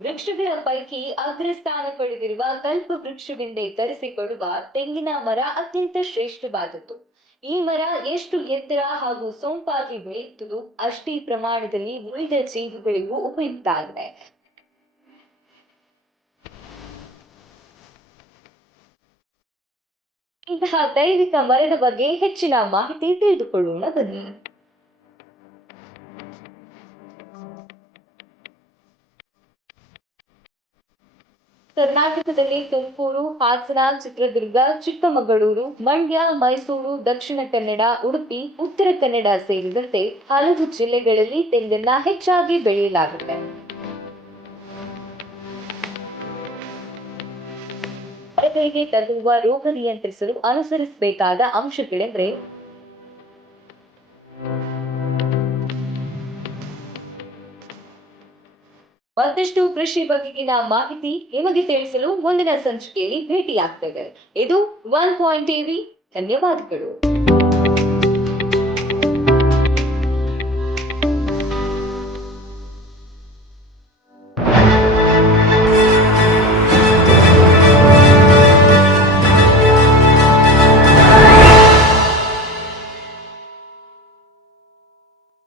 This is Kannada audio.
ವೃಕ್ಷಗಳ ಪೈಕಿ ಅಗ್ರಸ್ಥಾನ ಪಡೆದಿರುವ ಕಲ್ಪವೃಕ್ಷವೆಂದೇ ಕರೆಸಿಕೊಳ್ಳುವ ತೆಂಗಿನ ಮರ ಅತ್ಯಂತ ಶ್ರೇಷ್ಠವಾದದ್ದು. ಈ ಮರ ಎಷ್ಟು ಎತ್ತರ ಹಾಗೂ ಸೊಂಪಾಗಿ ಬೆಳೆಯುತ್ತದೋ ಅಷ್ಟೇ ಪ್ರಮಾಣದಲ್ಲಿ ಉಳಿದ ಜೀವಿಗಳಿಗೂ ಉಪಯುಕ್ತ ಆಗಿದೆ. ಇಂತಹ ದೈವಿಕ ಮರದ ಬಗ್ಗೆ ಹೆಚ್ಚಿನ ಮಾಹಿತಿ ತಿಳಿದುಕೊಳ್ಳೋಣ ಬನ್ನಿ. ಕರ್ನಾಟಕದಲ್ಲಿ ತುಮಕೂರು, ಹಾಸನ, ಚಿತ್ರದುರ್ಗ, ಚಿಕ್ಕಮಗಳೂರು, ಮಂಡ್ಯ, ಮೈಸೂರು, ದಕ್ಷಿಣ ಕನ್ನಡ, ಉಡುಪಿ, ಉತ್ತರ ಕನ್ನಡ ಸೇರಿದಂತೆ ಹಲವು ಜಿಲ್ಲೆಗಳಲ್ಲಿ ತೆಂಗನ್ನ ಹೆಚ್ಚಾಗಿ ಬೆಳೆಯಲಾಗುತ್ತೆ. ಮರಗಳಿಗೆ ತಗುಲುವ ರೋಗ ನಿಯಂತ್ರಿಸಲು ಅನುಸರಿಸಬೇಕಾದ ಅಂಶಗಳೆಂದರೆ ಮತ್ತಷ್ಟು ಕೃಷಿ ಬಗೆಗಿನ ಮಾಹಿತಿ ನಿಮಗೆ ತಿಳಿಸಲು ಮುಂದಿನ ಸಂಚಿಕೆಯಲ್ಲಿ ಭೇಟಿಯಾಗ್ತೇವೆ. ಇದು 1 ಪಾಯಿಂಟ್ ಟಿವಿ. ಧನ್ಯವಾದಗಳು.